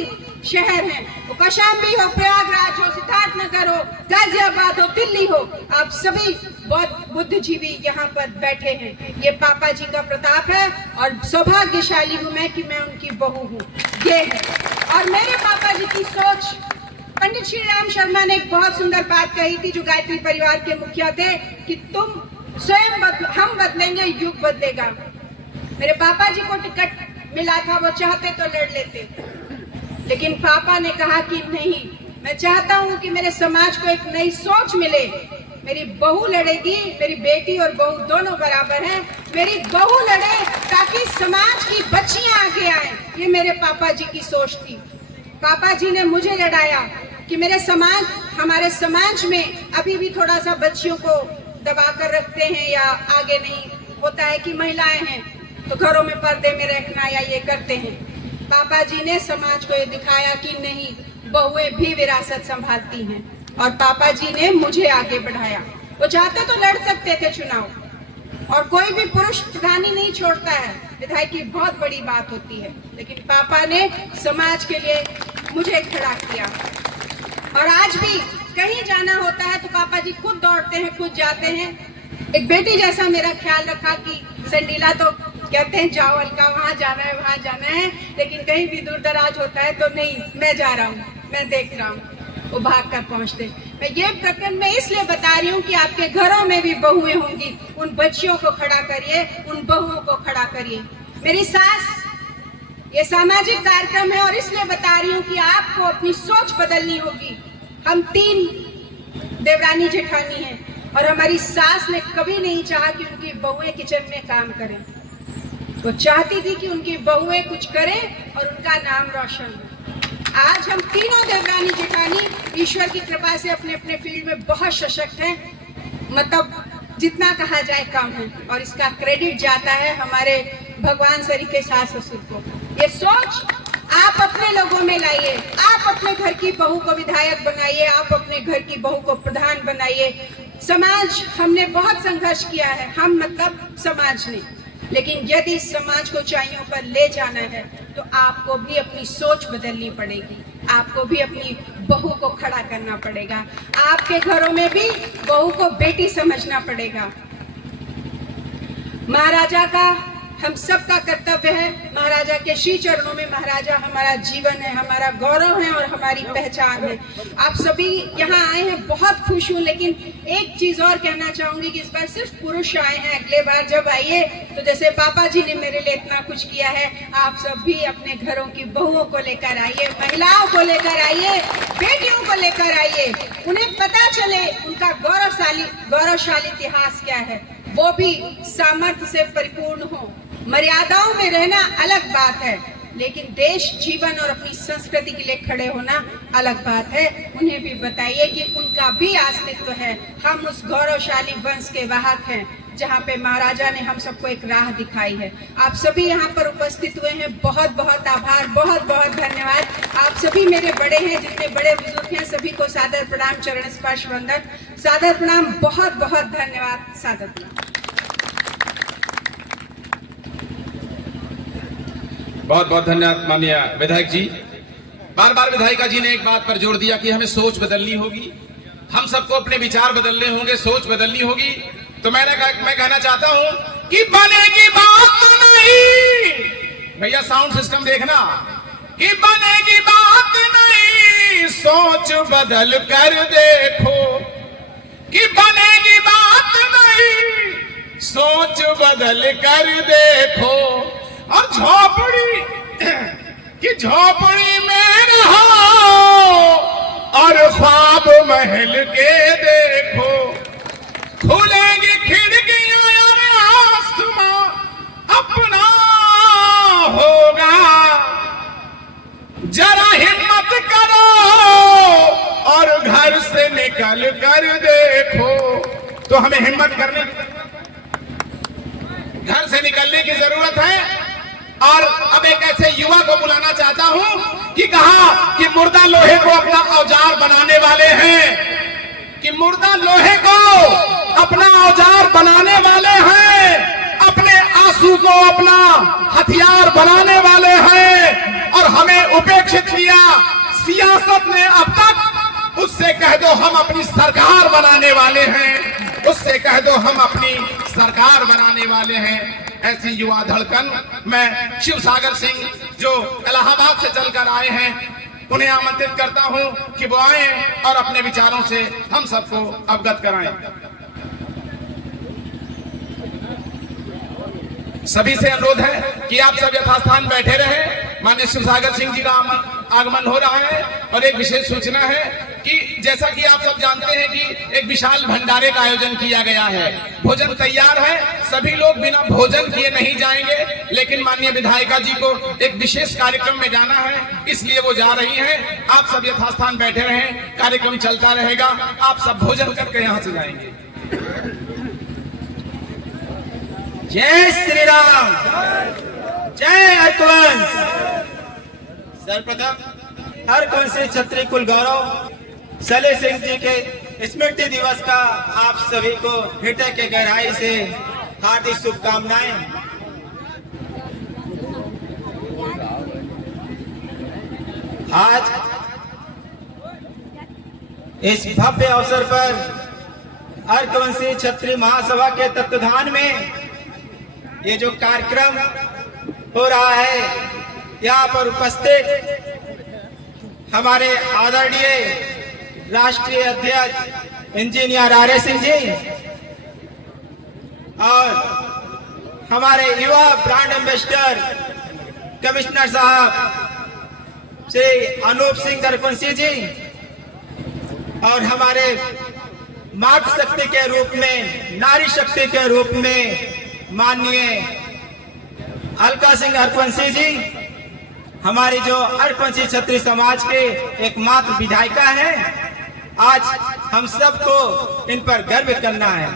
शहर हैं, वो कौशाम्बी हो, प्रयागराज हो, सिद्धार्थनगर हो, गाजियाबाद हो, दिल्ली हो, आप सभी बहुत बुद्धिजीवी यहाँ पर बैठे हैं। ये पापा जी का प्रताप है और सौभाग्यशाली हूँ मैं कि मैं उनकी बहू हूँ, ये है। और मेरे पापा जी की सोच, पंडित श्री राम शर्मा ने एक बहुत सुंदर बात कही थी, जो गायत्री परिवार के मुखिया थे, कि तुम स्वयं हम बदलेंगे, युग बदलेगा। मेरे पापा जी को टिकट मिला था, वो चाहते तो लड़ लेते, लेकिन पापा ने कहा कि नहीं, मैं चाहता हूं कि मेरे समाज को एक नई सोच मिले। मेरी बहू लड़ेगी, मेरी बेटी और बहू दोनों बराबर हैं, मेरी बहू लड़े ताकि समाज की बच्चियां आगे आए। ये मेरे पापा जी की सोच थी। पापा जी ने मुझे लड़ाया कि मेरे समाज, हमारे समाज में अभी भी थोड़ा सा बच्चियों को दबा कर रखते हैं या आगे नहीं होता है कि महिलाएं हैं तो घरों में पर्दे में रखना या ये करते हैं। पापा जी ने समाज को ये दिखाया कि नहीं, बहुएं भी विरासत संभालती हैं, और पापा जी ने मुझे आगे बढ़ाया। वो चाहते तो लड़ सकते थे चुनाव, और कोई भी पुरुष प्रधानी नहीं छोड़ता है, विधायक की बहुत बड़ी बात होती है, लेकिन पापा ने समाज के लिए मुझे खड़ा किया। और आज भी कहीं जाना होता है तो पापा जी खुद दौड़ते हैं, खुद जाते हैं। एक बेटी जैसा मेरा ख्याल रखा कि संडीला तो कहते हैं जाओ अलका, वहाँ जाना है, वहाँ जाना है, लेकिन कहीं भी दूर दराज होता है तो नहीं, मैं जा रहा हूँ, मैं देख रहा हूँ, वो भाग कर पहुँचते। मैं ये प्रकरण में इसलिए बता रही हूँ कि आपके घरों में भी बहुएं होंगी, उन बच्चियों को खड़ा करिए, उन बहुओं को खड़ा करिए। मेरी सास, ये सामाजिक कार्यक्रम है और इसलिए बता रही हूँ कि आपको अपनी सोच बदलनी होगी। हम 3 देवरानी जेठानी हैं और हमारी सास ने कभी नहीं चाहा कि उनकी बहुएं किचन में काम करें। वो चाहती थी कि उनकी बहुएं कुछ करें और उनका नाम रोशन हो। आज हम तीनों देवरानी जेठानी ईश्वर की कृपा से अपने अपने फील्ड में बहुत सशक्त हैं, मतलब जितना कहा जाए कम है, और इसका क्रेडिट जाता है हमारे भगवान सरी के सास ससुर को। ये सोच आप अपने लोगों में लाइए, आप अपने घर की बहू को विधायक बनाइए, आप अपने घर की बहू को प्रधान बनाइए। समाज, हमने बहुत संघर्ष किया है, हम मतलब समाज ने, लेकिन यदि समाज को ऊंचाइयों पर ले जाना है तो आपको भी अपनी सोच बदलनी पड़ेगी, आपको भी अपनी बहू को खड़ा करना पड़ेगा, आपके घरों में भी बहू को बेटी समझना पड़ेगा। महाराजा का हम सबका कर्तव्य है, महाराजा के श्री चरणों में, महाराजा हमारा जीवन है, हमारा गौरव है और हमारी पहचान है। आप सभी यहाँ आए हैं, बहुत खुश हूँ, लेकिन एक चीज और कहना चाहूंगी कि इस बार सिर्फ पुरुष आए हैं। अगले बार जब आइए तो जैसे पापा जी ने मेरे लिए इतना कुछ किया है, आप सब भी अपने घरों की बहुओं को लेकर आइए, महिलाओं को लेकर आइए, बेटियों को लेकर आइए, उन्हें पता चले उनका गौरवशाली इतिहास क्या है, वो भी सामर्थ्य से परिपूर्ण हो। मर्यादाओं में रहना अलग बात है, लेकिन देश, जीवन और अपनी संस्कृति के लिए खड़े होना अलग बात है। उन्हें भी बताइए कि उनका भी अस्तित्व है, हम उस गौरवशाली वंश के वाहक हैं जहाँ पे महाराजा ने हम सबको एक राह दिखाई है। आप सभी यहाँ पर उपस्थित हुए हैं, बहुत बहुत आभार, बहुत बहुत धन्यवाद। आप सभी मेरे बड़े हैं, जितने बड़े बुजुर्ग हैं सभी को सादर प्रणाम, चरण स्पर्श वंदन, सादर प्रणाम, बहुत बहुत धन्यवाद, सादर प्रणाम। बहुत बहुत धन्यवाद माननीय विधायक जी। बार बार विधायिका जी ने एक बात पर जोर दिया कि हमें सोच बदलनी होगी, हम सबको अपने विचार बदलने होंगे, सोच बदलनी होगी। तो मैं कहना चाहता हूं कि बनेगी बात नहीं, भैया साउंड सिस्टम देखना, कि बनेगी बात नहीं, सोच बदल कर देखो, कि बनेगी बात नहीं, सोच बदल कर देखो, और झोपड़ी में रहो और ख्वाब महल के देखो, खुलेंगी खिड़कियां और आसमां अपना होगा, जरा हिम्मत करो और घर से निकल कर देखो। तो हमें हिम्मत करने, घर से निकलने की जरूरत है। और अब एक ऐसे युवा को बुलाना चाहता हूं कि कहा कि मुर्दा लोहे को अपना औजार बनाने वाले हैं, कि मुर्दा लोहे को अपना औजार बनाने वाले हैं, अपने आंसू को अपना हथियार बनाने वाले हैं, और हमें उपेक्षित किया सियासत ने अब तक। उससे कह दो हम अपनी सरकार बनाने वाले हैं, उससे कह दो हम अपनी सरकार बनाने वाले हैं। ऐसी युवा धड़कन मैं शिव सागर सिंह जो इलाहाबाद से चलकर आए हैं, उन्हें आमंत्रित करता हूं कि वो आए और अपने विचारों से हम सबको अवगत कराएं। सभी से अनुरोध है कि आप सब यथास्थान बैठे रहें। माननीय शिवसागर सिंह जी का आगमन हो रहा है और एक विशेष सूचना है कि जैसा कि आप सब जानते हैं कि एक विशाल भंडारे का आयोजन किया गया है। भोजन तैयार है, सभी लोग बिना भोजन किए नहीं जाएंगे, लेकिन माननीय विधायिका जी को एक विशेष कार्यक्रम में जाना है, इसलिए वो जा रही हैं। आप सब यथास्थान बैठे रहें, कार्यक्रम चलता रहेगा, आप सब भोजन करके यहाँ से जाएंगे। जय श्री राम, जय हरवंश। सर्वप्रथम हरवंशी क्षत्रिय कुल गौरव सले सिंह जी के स्मृति दिवस का आप सभी को हृदय के गहराई से हार्दिक शुभकामनाएं। आज इस भव्य अवसर पर हरवंशी क्षत्रिय महासभा के तत्वाधान में ये जो कार्यक्रम हो रहा है, यहाँ पर उपस्थित हमारे आदरणीय राष्ट्रीय अध्यक्ष इंजीनियर आर्य सिंह जी और हमारे युवा ब्रांड एम्बेसडर कमिश्नर साहब श्री अनूप सिंह हरवंशी जी और हमारे मातृ शक्ति के रूप में, नारी शक्ति के रूप में माननीय अलका सिंह हरवंशी जी, हमारी जो हरवंशी क्षत्रिय समाज के एकमात्र विधायिका हैं। आज हम सबको इन पर गर्व करना है।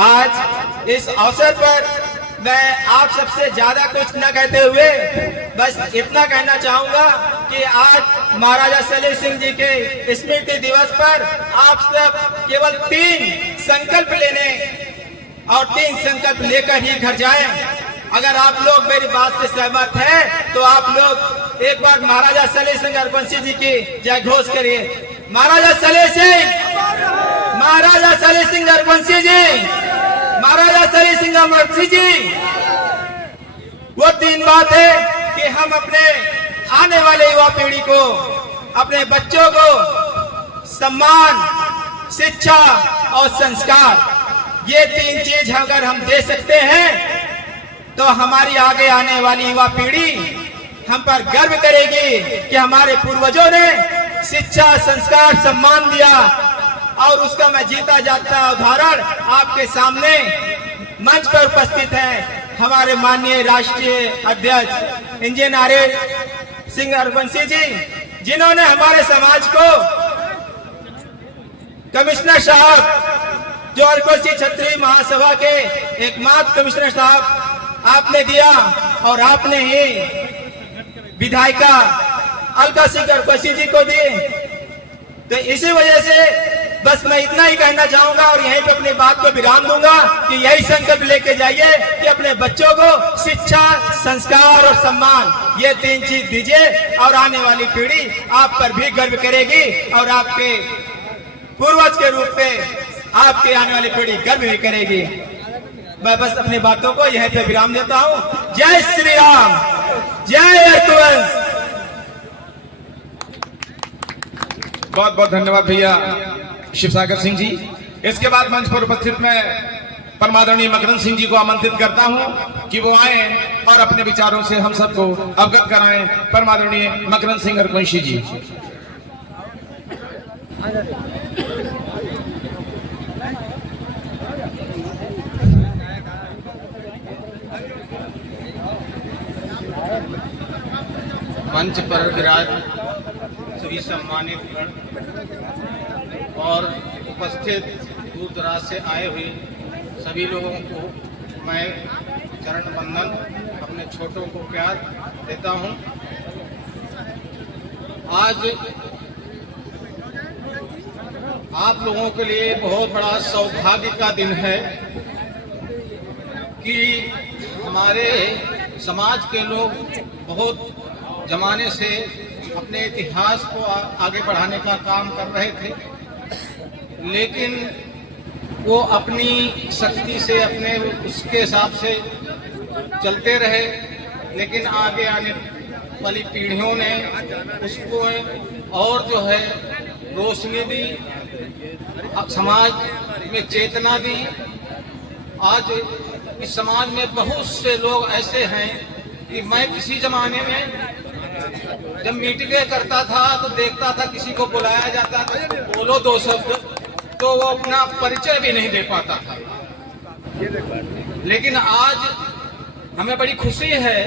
आज इस अवसर पर मैं आप सबसे ज्यादा कुछ न कहते हुए बस इतना कहना चाहूंगा कि आज महाराजा सलीम सिंह जी के स्मृति दिवस पर आप सब केवल 3 संकल्प लेने और 3 संकल्प लेकर ही घर जाएं। अगर आप लोग मेरी बात से सहमत हैं तो आप लोग एक बार महाराजा सलीम सिंह हरवंशी जी की जय घोष करिए। महाराजा सलीम सिंह, महाराजा सलीम सिंह हरवंशी जी, महाराजा सलीम सिंह हरवंशी जी। वो 3 बात है कि हम अपने आने वाले युवा पीढ़ी को, अपने बच्चों को सम्मान, शिक्षा और संस्कार, ये 3 चीज अगर हम दे सकते हैं तो हमारी आगे आने वाली युवा पीढ़ी हम पर गर्व करेगी कि हमारे पूर्वजों ने शिक्षा, संस्कार, सम्मान दिया। और उसका मैं जीता जाता उदाहरण आपके सामने मंच पर उपस्थित है हमारे माननीय राष्ट्रीय अध्यक्ष इंजीनियर आर्य सिंह हरवंशी जी, जिन्होंने हमारे समाज को कमिश्नर साहब, जो हरवंशी क्षत्रिय महासभा के एकमात्र कमिश्नर साहब आपने दिया और आपने ही विधायिका अलका सिंह हरवंशी जी को दी। तो इसी वजह से बस मैं इतना ही कहना चाहूंगा और यहीं पे अपनी बात को विराम दूंगा कि यही संकल्प लेके जाइए कि अपने बच्चों को शिक्षा, संस्कार और सम्मान, ये 3 चीज दीजिए और आने वाली पीढ़ी आप पर भी गर्व करेगी और आपके पूर्वज के रूप में आपके आने वाली पीढ़ी गर्व भी करेगी। मैं बस अपनी बातों को यहीं पे विराम देता हूँ। जय श्री राम, जय हरवंश। बहुत बहुत धन्यवाद भैया शिवसागर सिंह जी। इसके बाद मंच पर उपस्थित मैं परमादरणीय मकरंद सिंह जी को आमंत्रित करता हूं कि वो आए और अपने विचारों से हम सबको अवगत कराएं। परमादरणीय मकरंद सिंह हरवंशी जी। मंच पर विराज सभी सम्मानित गण और उपस्थित दूर दराज से आए हुए सभी लोगों को मैं चरण वंदन, अपने छोटों को प्यार देता हूं। आज आप लोगों के लिए बहुत बड़ा सौभाग्य का दिन है कि हमारे समाज के लोग बहुत जमाने से अपने इतिहास को आगे बढ़ाने का काम कर रहे थे, लेकिन वो अपनी शक्ति से अपने उसके हिसाब से चलते रहे, लेकिन आगे आने वाली पीढ़ियों ने उसको और जो है रोशनी दी। समाज में चेतना दी। आज इस समाज में बहुत से लोग ऐसे हैं कि मैं किसी जमाने में जब मीटिंगें करता था तो देखता था किसी को बुलाया जाता था, बोलो दो शब्द, तो वो अपना परिचय भी नहीं दे पाता था। लेकिन आज हमें बड़ी खुशी है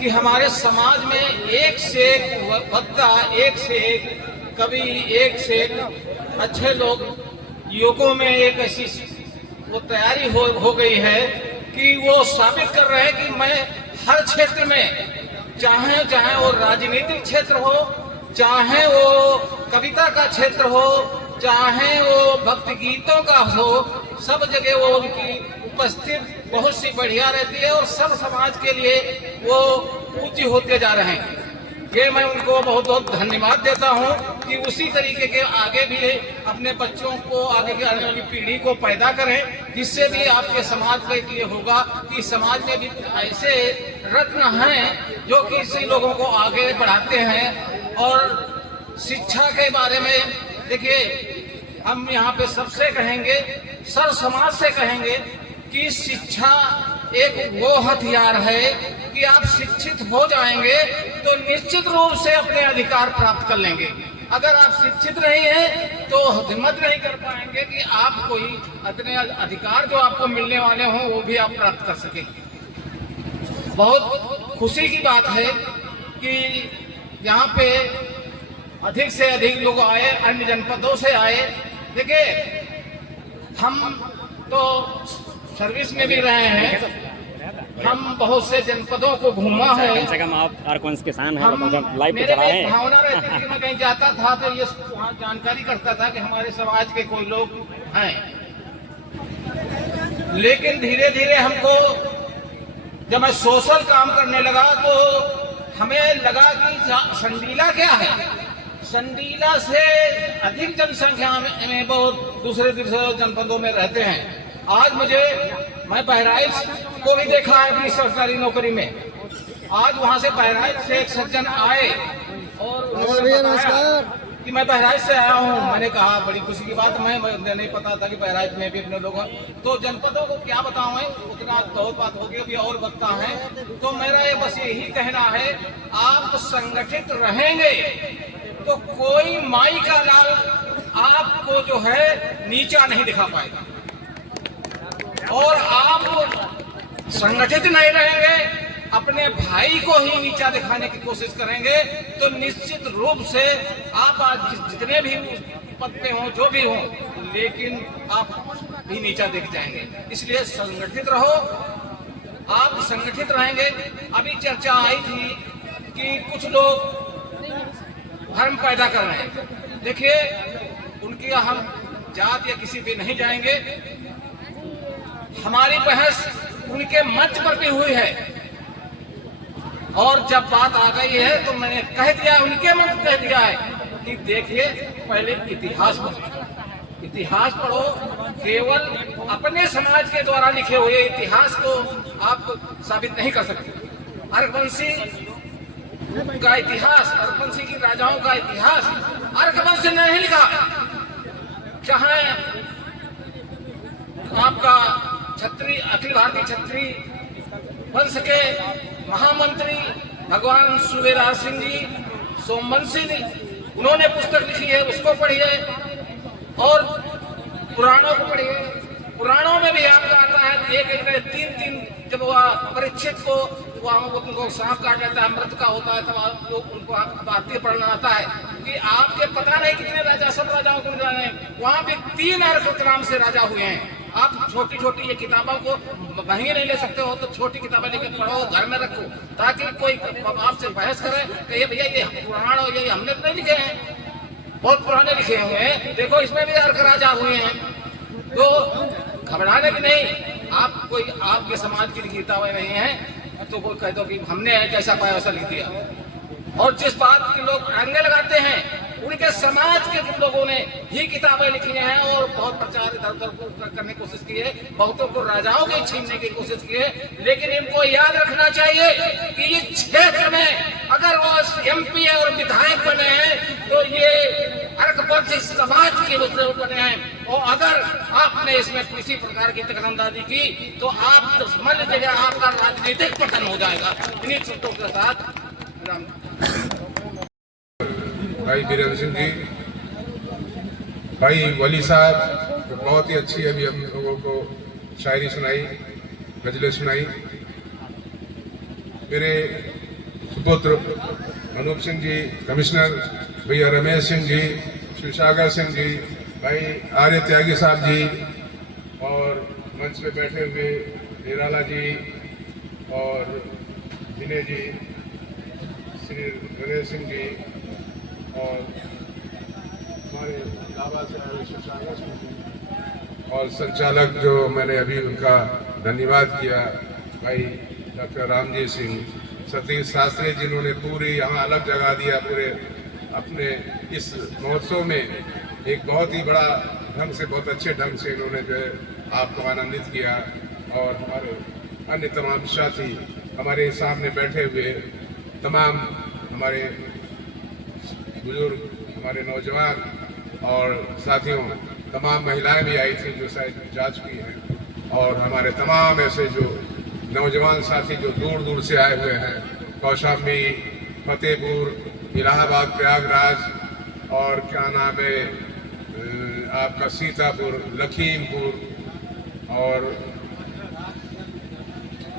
कि हमारे समाज में एक से एक वक्ता, एक से एक कवि, एक से एक अच्छे लोग, युवकों में एक ऐसी वो तैयारी हो गई है कि वो साबित कर रहे हैं कि मैं हर क्षेत्र में, चाहे वो राजनीतिक क्षेत्र हो, चाहे वो कविता का क्षेत्र हो, चाहे वो भक्ति गीतों का हो, सब जगह वो उनकी उपस्थित बहुत सी बढ़िया रहती है और सब समाज के लिए वो पूज्य होते जा रहे हैं। ये मैं उनको बहुत बहुत धन्यवाद देता हूँ कि उसी तरीके के आगे भी अपने बच्चों को, आगे की आने वाली पीढ़ी को पैदा करें, जिससे भी आपके समाज के लिए होगा कि समाज में भी ऐसे रत्न हैं जो कि इसी लोगों को आगे बढ़ाते हैं। और शिक्षा के बारे में देखिए, हम यहाँ पे सबसे कहेंगे, सर समाज से कहेंगे कि शिक्षा एक वो हथियार है कि आप शिक्षित हो जाएंगे तो निश्चित रूप से अपने अधिकार प्राप्त कर लेंगे। अगर आप शिक्षित नहीं हैं तो हिम्मत नहीं कर पाएंगे कि आप कोई अपने अधिकार जो आपको मिलने वाले हों वो भी आप प्राप्त कर सकें। बहुत खुशी की बात है कि यहाँ पे अधिक से अधिक लोग आए, अन्य जनपदों से आए। देखिए, हम तो सर्विस में भी रहे हैं, हम बहुत से जनपदों को घूमा है। कम से कम आप आरकॉन्स किसान हैं, हम लाइव पे मेरे चला रहे में हैं। भावना रहती थी कि मैं कहीं जाता था तो ये वहाँ जानकारी करता था कि हमारे समाज के कोई लोग हैं। लेकिन धीरे धीरे हमको, जब मैं सोशल काम करने लगा तो हमें लगा कि संडीला क्या है। संडीला से अधिक जनसंख्या में बहुत दूसरे जनपदों में रहते हैं। आज मैं बहराइच को भी देखा है अपनी सरकारी नौकरी में। आज वहां से बहराइच से एक सज्जन आए और उन्होंने बताया कि मैं बहराइच से आया हूँ। मैंने कहा बड़ी खुशी की बात, मैं नहीं पता था कि बहराइच में भी अपने लोग हैं। तो जनपदों को क्या बताऊं, उतना बहुत बात होगी, अभी और वक्ता है। तो मेरा ये बस यही कहना है, आप संगठित रहेंगे तो कोई माई का लाल आपको जो है नीचा नहीं दिखा पाएगा। और आप संगठित नहीं रहेंगे, अपने भाई को ही नीचा दिखाने की कोशिश करेंगे तो निश्चित रूप से आप आज जितने भी पद पे हों, जो भी हों, लेकिन आप भी नीचा दिख जाएंगे। इसलिए संगठित रहो, आप संगठित रहेंगे। अभी चर्चा आई थी कि कुछ लोग भ्रम पैदा कर रहे हैं। देखिए, उनकी हम जात या किसी पे नहीं जाएंगे। हमारी बहस उनके मंच पर भी हुई है और जब बात आ गई है तो मैंने कह दिया, उनके मंच कह दिया है कि देखिए, पहले इतिहास पढ़ो। इतिहास पढ़ो, केवल अपने समाज के द्वारा लिखे हुए इतिहास को आप साबित नहीं कर सकते। अर्घवंशी का इतिहास, अर्घवंशी की राजाओं का इतिहास अर्घवंशी ने नहीं लिखा। चाहे आपका छत्री, अखिल भारतीय छत्री वंश के महामंत्री भगवान सूबेदार सिंह जी, सोमवंशी जी, उन्होंने पुस्तक लिखी है, उसको पढ़िए। और पुराणों को पढ़िए। पुराणों में भी आपका आता है एक तीन जब वह परीक्षित को उनको सांप काट लेता है, अमृत का होता है, तब लोग उनको भारतीय पढ़ना आता है कि आपके पता नहीं कितने राजा, सब राजाओं को मिला है। वहां भी 3 अर्घ नाम से राजा हुए हैं। आप छोटी छोटी ये किताबों को महंगी नहीं ले सकते हो तो छोटी किताबें लेकर पढ़ो, घर में रखो, ताकि कोई आपसे बहस करे कहिए भैया ये पुराण हो, ये हमने तो नहीं लिखे हैं, बहुत पुराने लिखे हुए हैं, देखो इसमें भी अर्घ राजा हुए हैं। तो घबराने की नहीं, आप कोई आपके समाज की किताबें नहीं है तो कोई कह दो कि हमने जैसा पाया वैसा लिख दिया। और जिस बात के लोग आंगे लगाते हैं उनके समाज के लोगों ने ही किताबें लिखी हैं और बहुत प्रचार इधर उधर करने की कोशिश की है, बहुतों को राजाओं के छीनने की कोशिश की है। लेकिन इनको याद रखना चाहिए कि इस क्षेत्र में अगर वो MP और विधायक बने हैं तो ये अर्कपंथी समाज के लोग बने हैं, और अगर आपने इसमें किसी प्रकार की दखलंदाजी की तो आप तो समझ लीजिएगा आपका राजनीतिक पतन हो जाएगा। इन्हीं शब्दों के साथ भाई बीरेंद्र सिंह जी, भाई वली साहब बहुत ही अच्छी अभी हम लोगों को शायरी सुनाई, गजलें सुनाई। मेरे सुपुत्र अनूप सिंह जी, कमिश्नर भैया रमेश सिंह जी, शिवसागर सिंह जी, भाई आर्य त्यागी साहब जी, और मंच पे बैठे हुए निराला जी और विनय जी, श्री गणेश सिंह जी, और हमारे लाभा से आए शिवसागर सिंह जी, और संचालक जो मैंने अभी उनका धन्यवाद किया भाई डॉक्टर रामजी सिंह, सतीश शास्त्री जिन्होंने पूरी यहाँ अलग जगह दिया, पूरे अपने इस महोत्सव में एक बहुत ही बड़ा ढंग से, बहुत अच्छे ढंग से इन्होंने जो है आपको आनंदित किया। और हमारे अन्य तमाम साथी, हमारे सामने बैठे हुए तमाम हमारे बुजुर्ग, हमारे नौजवान और साथियों, तमाम महिलाएं भी आई थी जो शायद जा चुकी हैं, और हमारे तमाम ऐसे जो नौजवान साथी जो दूर दूर से आए हुए हैं, कौशाम्बी, फतेहपुर, इलाहाबाद, प्रयागराज, और क्या नाम है आपका सीतापुर, लखीमपुर और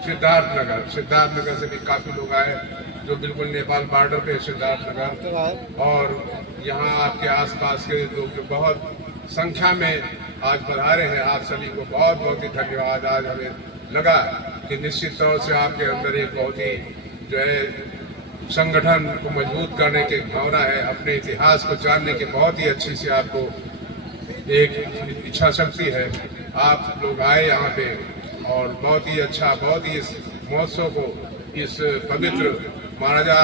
सिद्धार्थनगर से भी काफ़ी लोग आए जो बिल्कुल नेपाल बॉर्डर पे है, सिद्धार्थनगर। और यहाँ आपके आसपास के लोग जो बहुत संख्या में आज पधारे हैं, आप सभी को बहुत बहुत ही धन्यवाद। आज हमें लगा कि निश्चित तौर से आपके अंदर एक बहुत ही जो है संगठन को मजबूत करने की भावना है, अपने इतिहास को जानने की बहुत ही अच्छी सी आपको एक इच्छा शक्ति है। आप लोग आए यहाँ पे और बहुत ही अच्छा, बहुत ही इस महोत्सव को, इस पवित्र महाराजा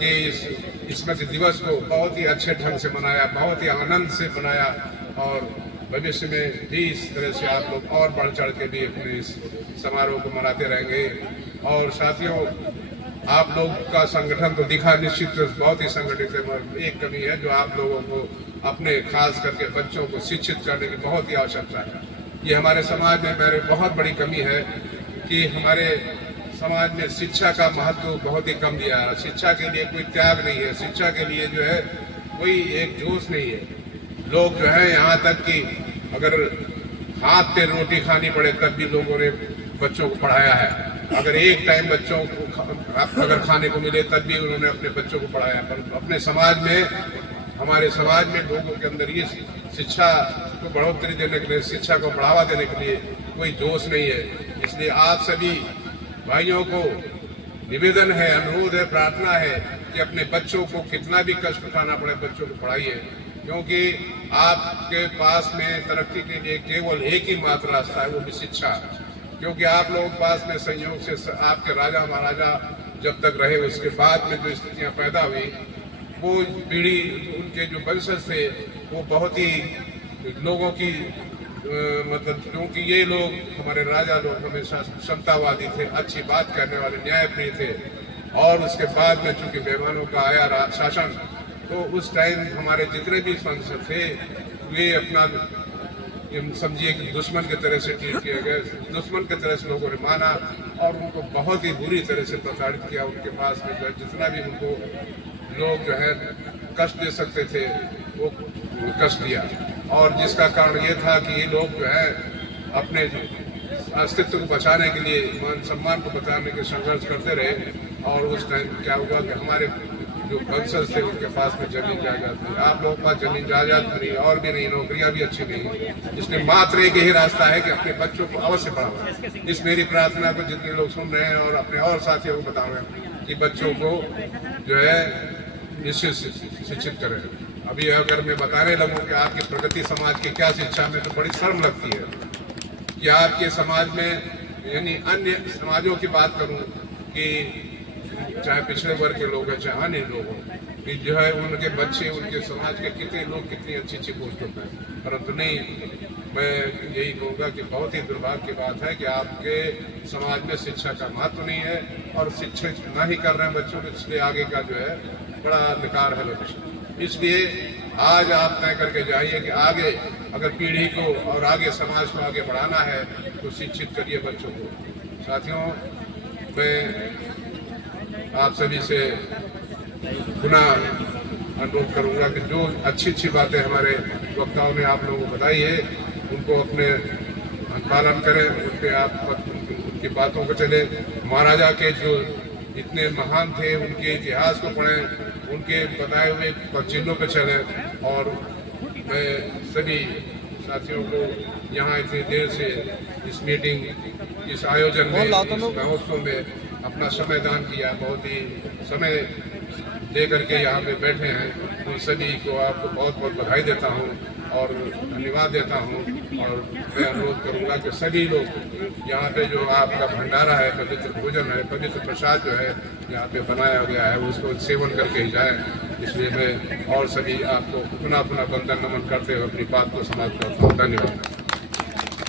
के इस स्मृति दिवस को बहुत ही अच्छे ढंग से मनाया, बहुत ही आनंद से मनाया, और भविष्य में भी इस तरह से आप लोग और बढ़ चढ़ के भी अपने इस समारोह को मनाते रहेंगे। और साथियों, आप लोग का संगठन तो दिखा निश्चित बहुत ही संगठित है, मगर एक कमी है जो आप लोगों को अपने खास करके बच्चों को शिक्षित करने की बहुत ही आवश्यकता है। ये हमारे समाज में मेरे बहुत बड़ी कमी है कि हमारे समाज में शिक्षा का महत्व बहुत ही कम दिया है। शिक्षा के लिए कोई त्याग नहीं है, शिक्षा के लिए जो है कोई एक जोश नहीं है। लोग जो है यहाँ तक कि अगर हाथ पे रोटी खानी पड़े तब भी लोगों ने बच्चों को पढ़ाया है। अगर एक टाइम बच्चों को अगर खाने को मिले तब भी उन्होंने अपने बच्चों को पढ़ाया। पर अपने समाज में, हमारे समाज में लोगों के अंदर ये शिक्षा को बढ़ोतरी देने के लिए, शिक्षा को बढ़ावा देने के लिए कोई जोश नहीं है। इसलिए आप सभी भाइयों को निवेदन है, अनुरोध है, प्रार्थना है कि अपने बच्चों को कितना भी कष्ट उठाना पड़े बच्चों को पढ़ाइए, क्योंकि आपके पास में तरक्की के लिए केवल एक ही मात्र रास्ता है, वो भी शिक्षा। क्योंकि आप लोगों के पास में संयोग से आपके राजा महाराजा जब तक रहे, उसके बाद में जो स्थितियां पैदा हुई, वो पीढ़ी, उनके जो वंशज थे वो बहुत ही लोगों की मतलब, क्योंकि ये लोग, हमारे राजा लोग हमेशा समतावादी थे, अच्छी बात करने वाले, न्यायप्रिय थे। और उसके बाद में चूंकि मेहमानों का आया शासन, तो उस टाइम हमारे जितने भी वंशज थे वे अपना समझिए कि दुश्मन की तरह से ट्रीट किए गए, दुश्मन की तरह से लोगों ने माना और उनको बहुत ही बुरी तरह से प्रताड़ित किया। उनके पास में जो जितना भी उनको लोग जो है कष्ट दे सकते थे वो कष्ट दिया, और जिसका कारण ये था कि ये लोग जो है अपने अस्तित्व को बचाने के लिए, मान सम्मान को बचाने के संघर्ष करते रहे। और उस टाइम क्या हुआ कि हमारे जो वंशज थे उनके पास में जमीन जायदाद नहीं, आप लोगों के पास जमीन जायदाद नहीं, और भी नहीं, नौकरियां भी अच्छी नहीं। इसलिए मात्र एक ही रास्ता है कि अपने बच्चों को अवश्य पढ़ाओ। इस मेरी प्रार्थना को जितने लोग सुन रहे हैं और अपने और साथियों को बता रहे हैं कि बच्चों को जो है निश्चित शिक्षित करें। अभी अगर मैं बताने लगूं कि आपकी प्रगति समाज की क्या शिक्षा में, तो बड़ी शर्म लगती है कि आपके समाज में, यानी अन्य समाजों की बात करूं कि चाहे पिछड़े वर्ग के लोग हैं, चाहे अन्य लोग हों, कि जो है उनके बच्चे, उनके समाज के कितने लोग कितनी अच्छी अच्छी पोस्टों पर हैं। परंतु नहीं, मैं यही कहूँगा कि बहुत ही दुर्भाग्य की बात है कि आपके समाज में शिक्षा का महत्व नहीं है, और शिक्षित ना ही कर रहे हैं बच्चों को, इसलिए आगे का जो है बड़ा अंधकार है भविष्य। इसलिए आज आप तय करके जाइए कि आगे अगर पीढ़ी को और आगे समाज को आगे बढ़ाना है तो शिक्षित करिए बच्चों को। साथियों, मैं आप सभी से पुनः अनुरोध करूंगा कि जो अच्छी अच्छी बातें हमारे वक्ताओं ने आप लोगों को बताई है उनको अपने पालन करें, उनके उनकी बातों को चले। महाराजा के जो इतने महान थे उनके इतिहास को पढ़ें, उनके बताए हुए चिन्हों पर चलें। और मैं सभी साथियों को यहाँ इतनी देर से इस मीटिंग, इस आयोजन में, इस महोत्सव में अपना समय दान किया, बहुत ही समय दे करके यहाँ पे बैठे हैं, उन सभी को आपको बहुत बहुत बधाई देता हूँ और धन्यवाद देता हूँ। और मैं अनुरोध करूँगा कि सभी लोग यहाँ पे जो आपका भंडारा है, पवित्र भोजन है, पवित्र प्रसाद जो है यहाँ पे बनाया गया है, उसको सेवन करके ही जाए। इसलिए मैं और सभी आपको पुनः पुनः वंदन नमन करते हुए अपनी बात को समाप्त करता हूँ। धन्यवाद।